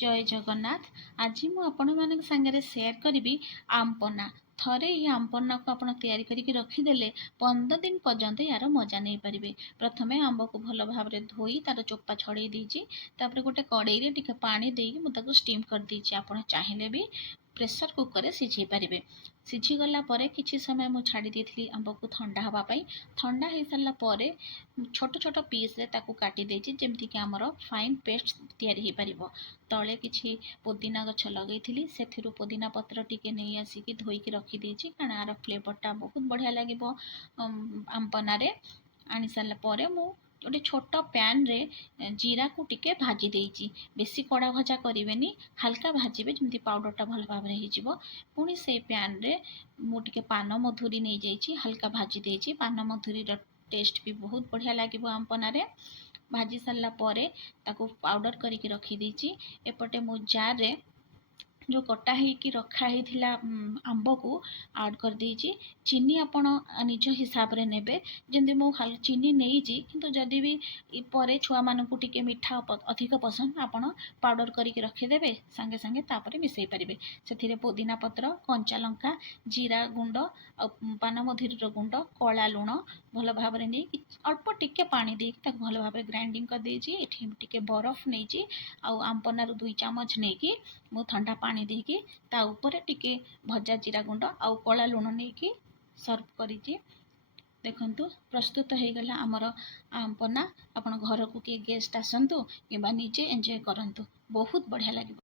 जय जगन्नाथ। आज मु आपण मान सांगे सेयार करी आमपन्ना। थरे ये आमपन्ना को आप तैयारी करके रखीदे 15 दिन पर्यंत यार मजा नहीं पारे। प्रथमे आंब को भल भाव में धोई तार चोपा छड़े देती गोटे कड़े टे पानी देकी स्टीम कर देती। आप चाहिए भी प्रेसर कुकर में सिझे पारे। सिझीगला किसी समय मुझे छाड़ी देती आंब को ठंडा हाँपाई। ठंडा हो सारापर छोट छोट पीस काटी देती जमीक आमर फाइन पेस्ट तैयारी हो पार। तले किसी पुदीना गछ लगे से पुदीना पत्र टिके नहीं आसिक धोईकी रखीदे कारण यार फ्लेवरटा बहुत बढ़िया लगे आमपन्ना। आनी सारापर मु गोटे छोट पैन रे जीरा को टिके भाजी देइची। बेसी कड़ा भजा करेनि, हल्का भाजबे जमी पाउडरटा भल भाव हो। पुणी से पैन रे मु टिके पान मधुरी नहीं जाइए हल्का भाजी देइची। पान मधुरी टेस्ट भी बहुत बढ़िया लगे आमपन्ना। भाजी सारा पर पाउडर करके रखीदे। एपटे मु जार रे जो कटा होगी रखाही आंब को आड कर देइची। चीनी आपण निज हिसाब रे नेबे। जमी मु चीनी नहीं किंतु जदि भी परे छुआ मानकु टिके मीठा अधिक पसंद आपण पाउडर करके रखीदेवे सांगे सांगे तापर मिसई पारे। से पुदीना पत्र, कंचा लंका, जीरा गुंड आ पान मधुरीर गुंड, कला लुण भल भाव में नहीं अल्प टिके पानी देकी भल भाव ग्राइंडिंग कर देइची। एठी टिके बरफ नहीं आमपन्नारू 2 चामच नहीं मु ठंडा पानी देकी ता ऊपर टिके भजा जीरा गुंड आउ कला लुण नहीं सर्व करी। देखंतु प्रस्तुत हो गला आमर आमपन्ना। आपण घर को किए गेस्ट आसतु कि निजे एंजॉय करंतु, बहुत बढ़िया लगे।